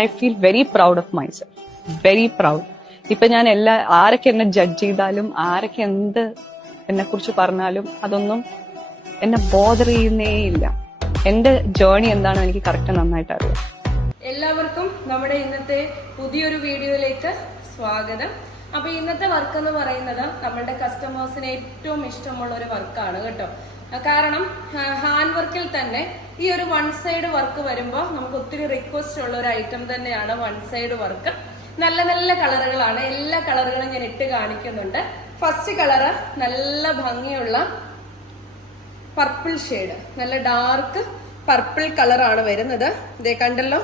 I feel very proud of myself very proud ഇപ്പൊ ഞാൻ എല്ലാ ആരൊക്കെ എന്നെ ജഡ്ജ് ചെയ്താലും ആരൊക്കെ എന്ത് എന്നെ കുറിച്ച് പറഞ്ഞാലും അതൊന്നും എന്നെ ബോധർ ചെയ്യുന്നേ ഇല്ല എന്റെ ജേണി എന്താണെന്ന് എനിക്ക് കറക്റ്റ് നന്നായിട്ട് അറിയാം. എല്ലാവർക്കും നമ്മുടെ ഇന്നത്തെ പുതിയൊരു വീഡിയോയിലേക്ക് സ്വാഗതം. അപ്പൊ ഇന്നത്തെ വർക്ക് എന്ന് പറയുന്നത് നമ്മളുടെ കസ്റ്റമേഴ്സിന് ഏറ്റവും ഇഷ്ടമുള്ള ഒരു വർക്കാണ് കേട്ടോ. കാരണം വർക്കിൽ തന്നെ ഈ ഒരു വൺ സൈഡ് വർക്ക് വരുമ്പോൾ നമുക്ക് ഒത്തിരി റിക്വസ്റ്റ് ഉള്ള ഒരു ഐറ്റം തന്നെയാണ് വൺ സൈഡ് വർക്ക് നല്ല നല്ല കളറുകളാണ്. എല്ലാ കളറുകളും ഞാൻ ഇട്ട് കാണിക്കുന്നുണ്ട്. ഫസ്റ്റ് കളറ് നല്ല ഭംഗിയുള്ള പർപ്പിൾ ഷെയ്ഡ് നല്ല ഡാർക്ക് പർപ്പിൾ കളറാണ് വരുന്നത്. ഇതേ കണ്ടല്ലോ?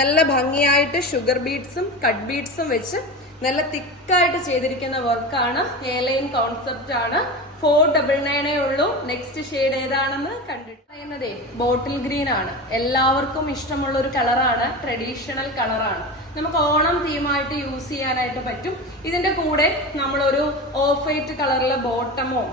നല്ല ഭംഗിയായിട്ട് ഷുഗർ ബീഡ്സും കട്ട് ബീഡ്സും വെച്ച് നല്ല തിക്കായിട്ട് ചെയ്തിരിക്കുന്ന വർക്കാണ് എ ലൈൻ കോൺസെപ്റ്റ് ആണ്. ഫോർ ഡബിൾ നയനേ ഉള്ളൂ. നെക്സ്റ്റ് ഷെയ്ഡ് ഏതാണെന്ന് കണ്ടിട്ട് പറയുന്നതേ ബോട്ടിൽ ഗ്രീൻ ആണ്. എല്ലാവർക്കും ഇഷ്ടമുള്ള ഒരു കളറാണ് ട്രഡീഷണൽ കളറാണ് നമുക്ക് ഓണം തീമായിട്ട് യൂസ് ചെയ്യാനായിട്ട് പറ്റും. ഇതിന്റെ കൂടെ നമ്മളൊരു ഓഫ് വൈറ്റ് കളറിലെ ബോട്ടമോ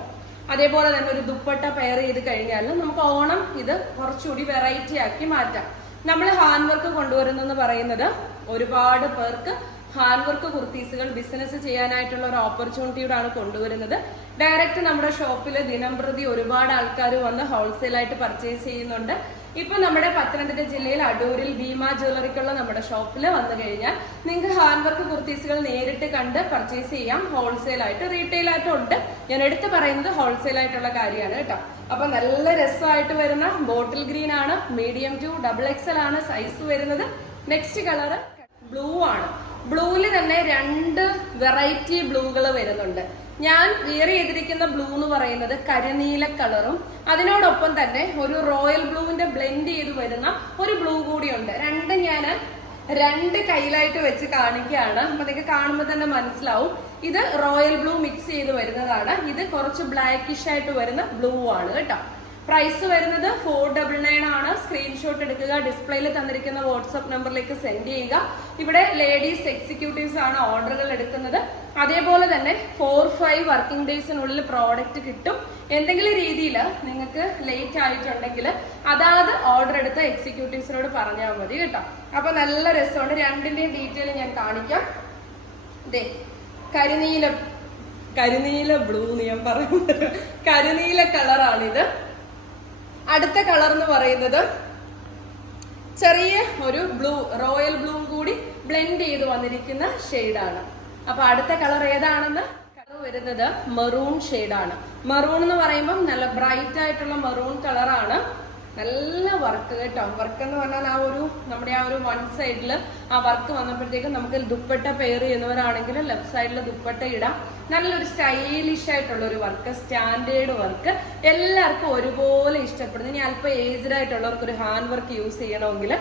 അതേപോലെ തന്നെ ഒരു ദുപ്പട്ട പെയർ ചെയ്ത് കഴിഞ്ഞാൽ നമുക്ക് ഓണം ഇത് കുറച്ചുകൂടി വെറൈറ്റി ആക്കി മാറ്റാം. നമ്മൾ ഹാൻഡ് വർക്ക് കൊണ്ടുവരുന്നെന്ന് പറയുന്നത് ഒരുപാട് പേർക്ക് ഹാൻഡ് വർക്ക് കുർത്തീസുകൾ ബിസിനസ് ചെയ്യാനായിട്ടുള്ള ഒരു ഓപ്പർച്യൂണിറ്റിയോടാണ് കൊണ്ടുവരുന്നത്. ഡയറക്റ്റ് നമ്മുടെ ഷോപ്പിൽ ദിനം പ്രതി ഒരുപാട് ആൾക്കാർ വന്ന് ഹോൾസെയിലായിട്ട് പർച്ചേസ് ചെയ്യുന്നുണ്ട്. ഇപ്പൊ നമ്മുടെ പത്തനംതിട്ട ജില്ലയിൽ അടൂരിൽ ഭീമ ജ്വല്ലറിക്കുള്ള നമ്മുടെ ഷോപ്പിൽ വന്നു കഴിഞ്ഞാൽ നിങ്ങൾക്ക് ഹാൻഡ് വർക്ക് കുർത്തീസുകൾ നേരിട്ട് കണ്ട് പർച്ചേസ് ചെയ്യാം. ഹോൾസെയിൽ ആയിട്ട് റീറ്റെയിൽ ആയിട്ടും ഉണ്ട്. ഞാൻ എടുത്തു പറയുന്നത് ഹോൾസെയിൽ ആയിട്ടുള്ള കാര്യമാണ് കേട്ടോ. അപ്പൊ നല്ല രസമായിട്ട് വരുന്ന ബോട്ടിൽ ഗ്രീൻ ആണ്. മീഡിയം ടു ഡബിൾ എക്സൽ ആണ് സൈസ് വരുന്നത്. നെക്സ്റ്റ് കളർ ബ്ലൂ ആണ്. ബ്ലൂവിൽ തന്നെ രണ്ട് വെറൈറ്റി ബ്ലൂകൾ വരുന്നുണ്ട്. ഞാൻ വിയർ ചെയ്തിരിക്കുന്ന ബ്ലൂ എന്ന് പറയുന്നത് കരിനീല കളറും അതിനോടൊപ്പം തന്നെ ഒരു റോയൽ ബ്ലൂവിന്റെ ബ്ലെൻഡ് ചെയ്ത് വരുന്ന ഒരു ബ്ലൂ കൂടിയുണ്ട്. രണ്ട് ഞാൻ രണ്ട് കയ്യിലായിട്ട് വെച്ച് കാണിക്കുകയാണ്. അപ്പൊ നിങ്ങൾക്ക് കാണുമ്പോൾ തന്നെ മനസ്സിലാവും. ഇത് റോയൽ ബ്ലൂ മിക്സ് ചെയ്ത് വരുന്നതാണ്. ഇത് കുറച്ച് ബ്ലാക്കിഷ് ആയിട്ട് വരുന്ന ബ്ലൂ ആണ് കേട്ടോ. പ്രൈസ് വരുന്നത് ഫോർ ഡബിൾ നയൻ ആണ്. സ്ക്രീൻഷോട്ട് എടുക്കുക ഡിസ്പ്ലേയിൽ തന്നിരിക്കുന്ന വാട്സ്ആപ്പ് നമ്പറിലേക്ക് സെൻഡ് ചെയ്യുക. ഇവിടെ ലേഡീസ് എക്സിക്യൂട്ടീവ്സ് ആണ് ഓർഡറുകൾ എടുക്കുന്നത്. അതേപോലെ തന്നെ ഫോർ ഫൈവ് വർക്കിംഗ് ഡേയ്സിനുള്ളിൽ പ്രോഡക്റ്റ് കിട്ടും. എന്തെങ്കിലും രീതിയിൽ നിങ്ങൾക്ക് ലേറ്റ് ആയിട്ടുണ്ടെങ്കിൽ അതാത് ഓർഡർ എടുത്ത എക്സിക്യൂട്ടീവ്സിനോട് പറഞ്ഞാൽ മതി കേട്ടോ. അപ്പൊ നല്ല രസമുണ്ട് രണ്ടിന്റെയും ഡീറ്റെയിൽ ഞാൻ കാണിക്കാം. ദേ കരിനീല കരിനീല ബ്ലൂ എന്ന് ഞാൻ പറയുന്നത്. കരിനീല കളറാണിത് അടുത്ത കളർ എന്ന് പറയുന്നത് ചെറിയ ഒരു ബ്ലൂ റോയൽ ബ്ലൂ കൂടി ബ്ലെൻഡ് ചെയ്ത് വന്നിരിക്കുന്ന ഷെയ്ഡാണ്. അപ്പൊ അടുത്ത കളർ ഏതാണെന്ന്? കളർ വരുന്നത് മെറൂൺ ഷെയ്ഡാണ്. മെറൂൺ എന്ന് പറയുമ്പോൾ നല്ല ബ്രൈറ്റ് ആയിട്ടുള്ള മെറൂൺ കളറാണ്. നല്ല വർക്ക് കേട്ടോ. വർക്ക് എന്ന് പറഞ്ഞാൽ ആ ഒരു നമ്മുടെ ആ ഒരു വൺ സൈഡിൽ ആ വർക്ക് വന്നപ്പോഴത്തേക്കും നമുക്ക് ദുപ്പട്ട പെയർ ചെയ്യുന്നവരാണെങ്കിൽ ലെഫ്റ്റ് സൈഡിൽ ദുപ്പട്ട ഇടാം. നല്ലൊരു സ്റ്റൈലിഷ് ആയിട്ടുള്ള ഒരു വർക്ക് സ്റ്റാൻഡേർഡ് വർക്ക് എല്ലാവർക്കും ഒരുപോലെ ഇഷ്ടപ്പെടുന്നു ഇനി അല്പം ഏജ്ഡ് ആയിട്ടുള്ളവർക്ക് ഒരു ഹാൻഡ് വർക്ക് യൂസ് ചെയ്യണമെങ്കിൽ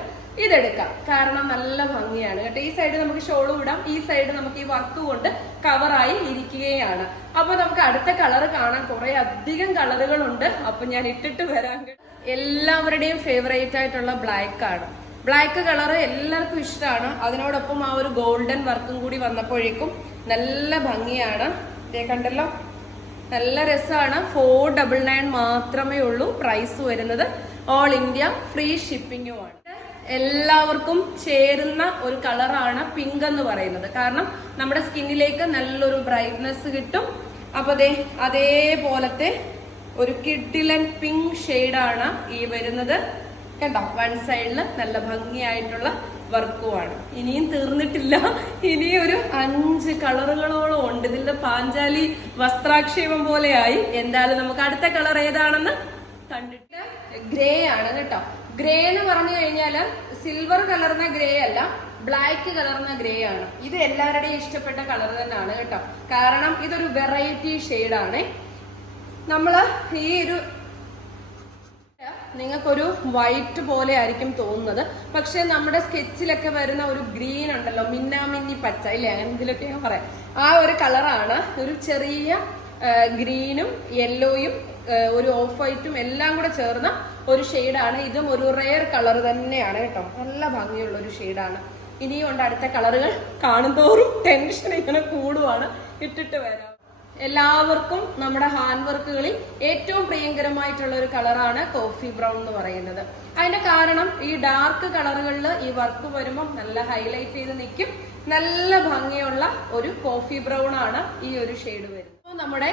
ഇതെടുക്കാം. കാരണം നല്ല ഭംഗിയാണ്. കേട്ടോ ഈ സൈഡ് നമുക്ക് ഷോളും ഇടാം. ഈ സൈഡ് നമുക്ക് ഈ വർക്ക് കൊണ്ട് കവറായി ഇരിക്കുകയാണ്. അപ്പൊ നമുക്ക് അടുത്ത കളർ കാണാൻ കുറെ അധികം കളറുകളുണ്ട് അപ്പൊ ഞാൻ ഇട്ടിട്ട് വരാൻ. എല്ലാവരുടെയും ഫേവറേറ്റ് ആയിട്ടുള്ള ബ്ലാക്ക് ആണ്. ബ്ലാക്ക് കളർ എല്ലാവർക്കും ഇഷ്ടമാണ്. അതിനോടൊപ്പം ആ ഒരു ഗോൾഡൻ വർക്കും കൂടി വന്നപ്പോഴേക്കും നല്ല ഭംഗിയാണ്. കണ്ടല്ലോ? നല്ല രസമാണ്. ഫോർ ഡബിൾ നയൻ മാത്രമേ ഉള്ളൂ പ്രൈസ് വരുന്നത്. ഓൾ ഇന്ത്യ ഫ്രീ ഷിപ്പിംഗുമാണ് എല്ലാവർക്കും ചേരുന്ന ഒരു കളറാണ് പിങ്ക് എന്ന് പറയുന്നത്. കാരണം നമ്മുടെ സ്കിന്നിലേക്ക് നല്ലൊരു ബ്രൈറ്റ്നെസ് കിട്ടും. അപ്പൊ ദേ അതേപോലത്തെ ഒരു കിഡിലൻ പിങ്ക് ഷെയ്ഡാണ് ഈ വരുന്നത്. കണ്ടോ? വൺ സൈഡിൽ നല്ല ഭംഗിയായിട്ടുള്ള വർക്കുമാണ് ഇനിയും തീർന്നിട്ടില്ല. ഇനി ഒരു അഞ്ച് കളറുകളോളം ഉണ്ട്. ഇതിന്റെ പാഞ്ചാലി വസ്ത്രാക്ഷേപം പോലെയായി. എന്തായാലും നമുക്ക് അടുത്ത കളർ ഏതാണെന്ന് കണ്ടിട്ട് ഗ്രേ ആണ് കേട്ടോ. ഗ്രേ എന്ന് പറഞ്ഞു കഴിഞ്ഞാൽ സിൽവർ കലർന്ന ഗ്രേ അല്ല ബ്ലാക്ക് കലർന്ന ഗ്രേ ആണ്. ഇത് എല്ലാവരുടെയും ഇഷ്ടപ്പെട്ട കളർ തന്നെയാണ് കേട്ടോ. കാരണം ഇതൊരു വെറൈറ്റി ഷെയ്ഡാണ്. നമ്മൾ ഈ ഒരു നിങ്ങൾക്കൊരു വൈറ്റ് പോലെ ആയിരിക്കും തോന്നുന്നത്. പക്ഷെ നമ്മുടെ സ്കെച്ചിലൊക്കെ വരുന്ന ഒരു ഗ്രീൻ ഉണ്ടല്ലോ മിന്നാമിന്നി പച്ച ഇല്ലേ? അങ്ങനെ ഇതിലൊക്കെ ഞാൻ പറയാം. ആ ഒരു കളറാണ് ഒരു ചെറിയ ഗ്രീനും യെല്ലോയും ഒരു ഓഫ് വൈറ്റും എല്ലാം കൂടെ ചേർന്ന ഒരു ഷെയ്ഡാണ് ഇതും ഒരു റെയർ കളർ തന്നെയാണ് കേട്ടോ. നല്ല ഭംഗിയുള്ള ഒരു ഷെയ്ഡാണ് ഇനിയും ഉണ്ട് അടുത്ത കളറുകൾ കാണുന്തോറും ടെൻഷൻ ഇങ്ങനെ കൂടുവാണ്. ഇട്ടിട്ട് വരാം. എല്ലാവർക്കും നമ്മുടെ ഹാൻഡ് വർക്കുകളിൽ ഏറ്റവും പ്രിയങ്കരമായിട്ടുള്ള ഒരു കളറാണ് കോഫി ബ്രൗൺ എന്ന് പറയുന്നത്. അതിന്റെ കാരണം ഈ ഡാർക്ക് കളറുകളിൽ ഈ വർക്ക് വരുമ്പോൾ നല്ല ഹൈലൈറ്റ് ചെയ്ത് നിൽക്കും. നല്ല ഭംഗിയുള്ള ഒരു കോഫി ബ്രൗൺ ആണ് ഈ ഒരു ഷെയ്ഡ് വരുന്നത്. നമ്മുടെ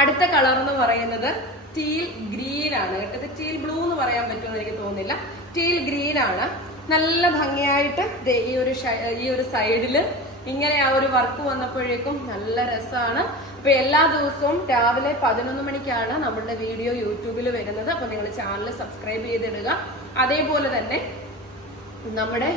അടുത്ത കളർ എന്ന് പറയുന്നത് ടീൽ ഗ്രീൻ ആണ് കേട്ടോ. ഇത് ടീൽ ബ്ലൂ എന്ന് പറയാൻ പറ്റുമെന്ന് എനിക്ക് തോന്നുന്നില്ല. ടീൽ ഗ്രീൻ ആണ്. നല്ല ഭംഗിയായിട്ട് ഈ ഒരു ഈ ഒരു സൈഡിൽ ഇങ്ങനെ ആ ഒരു വർക്ക് വന്നപ്പോഴേക്കും നല്ല രസമാണ് അപ്പൊ എല്ലാ ദിവസവും രാവിലെ പതിനൊന്ന് മണിക്കാണ് നമ്മളുടെ വീഡിയോ യൂട്യൂബിൽ വരുന്നത്. അപ്പൊ നിങ്ങൾ ചാനൽ സബ്സ്ക്രൈബ് ചെയ്തിടുക. അതേപോലെ തന്നെ നമ്മുടെ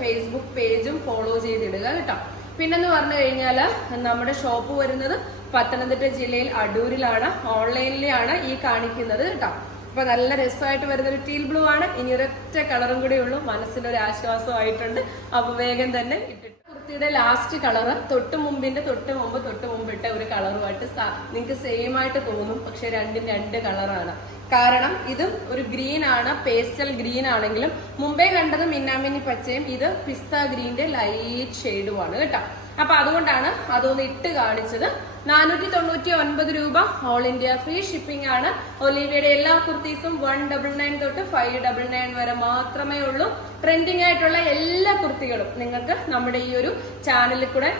ഫേസ്ബുക്ക് പേജും ഫോളോ ചെയ്തിടുക കേട്ടോ. പിന്നെന്ന് പറഞ്ഞു കഴിഞ്ഞാൽ നമ്മുടെ ഷോപ്പ് വരുന്നത് പത്തനംതിട്ട ജില്ലയിൽ അടൂരിലാണ് ഓൺലൈനിലാണ് ഈ കാണിക്കുന്നത് കേട്ടോ. അപ്പൊ നല്ല രസമായിട്ട് വരുന്ന ഒരു ടീൽ ബ്ലൂ ആണ്. ഇനി ഒരൊറ്റ കളറും കൂടെ ഉള്ളൂ. മനസ്സിനൊരു ആശ്വാസമായിട്ടുണ്ട് അപ്പൊ വേഗം തന്നെ ഇട്ടിട്ട് കുർത്തിയുടെ ലാസ്റ്റ് കളറ് തൊട്ട് മുമ്പിന്റെ തൊട്ട് മുമ്പ് തൊട്ട് മുമ്പിട്ട ഒരു കളറുമായിട്ട് നിങ്ങൾക്ക് സെയിം ആയിട്ട് തോന്നും പക്ഷെ രണ്ടും രണ്ട് കളറാണ് കാരണം ഇതും ഒരു ഗ്രീൻ ആണ് പേസ്റ്റൽ ഗ്രീൻ ആണെങ്കിലും മുമ്പേ കണ്ടത് മിന്നാമിന്നി പച്ചയും ഇത് പിസ്ത ഗ്രീന്റെ ലൈറ്റ് ഷെയ്ഡുമാണ് കേട്ടോ. അപ്പൊ അതുകൊണ്ടാണ് അതൊന്ന് ഇട്ട് കാണിച്ചത്. നാനൂറ്റി തൊണ്ണൂറ്റി ഒൻപത് രൂപ ഓൾ ഇന്ത്യ ഫ്രീ ഷിപ്പിംഗ് ആണ്. ഒലീവിയുടെ എല്ലാ കുർത്തീസും വൺ ഡബിൾ നയൻ തൊട്ട് ഫൈവ് ഡബിൾ നയൻ വരെ മാത്രമേ ഉള്ളൂ. ട്രെൻഡിങ് ആയിട്ടുള്ള എല്ലാ കുർത്തികളും നിങ്ങൾക്ക് നമ്മുടെ ഈ ഒരു ചാനലിൽ കൂടെ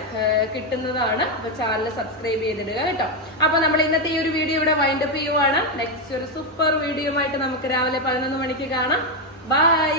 കിട്ടുന്നതാണ്. അപ്പൊ ചാനൽ സബ്സ്ക്രൈബ് ചെയ്തിടുക കേട്ടോ. അപ്പൊ നമ്മൾ ഇന്നത്തെ ഈ ഒരു വീഡിയോ ഇവിടെ വൈൻഡപ്പ് ചെയ്യുവാണ്. നെക്സ്റ്റ് ഒരു സൂപ്പർ വീഡിയോ ആയിട്ട് നമുക്ക് രാവിലെ പതിനൊന്ന് മണിക്ക് കാണാം. ബൈ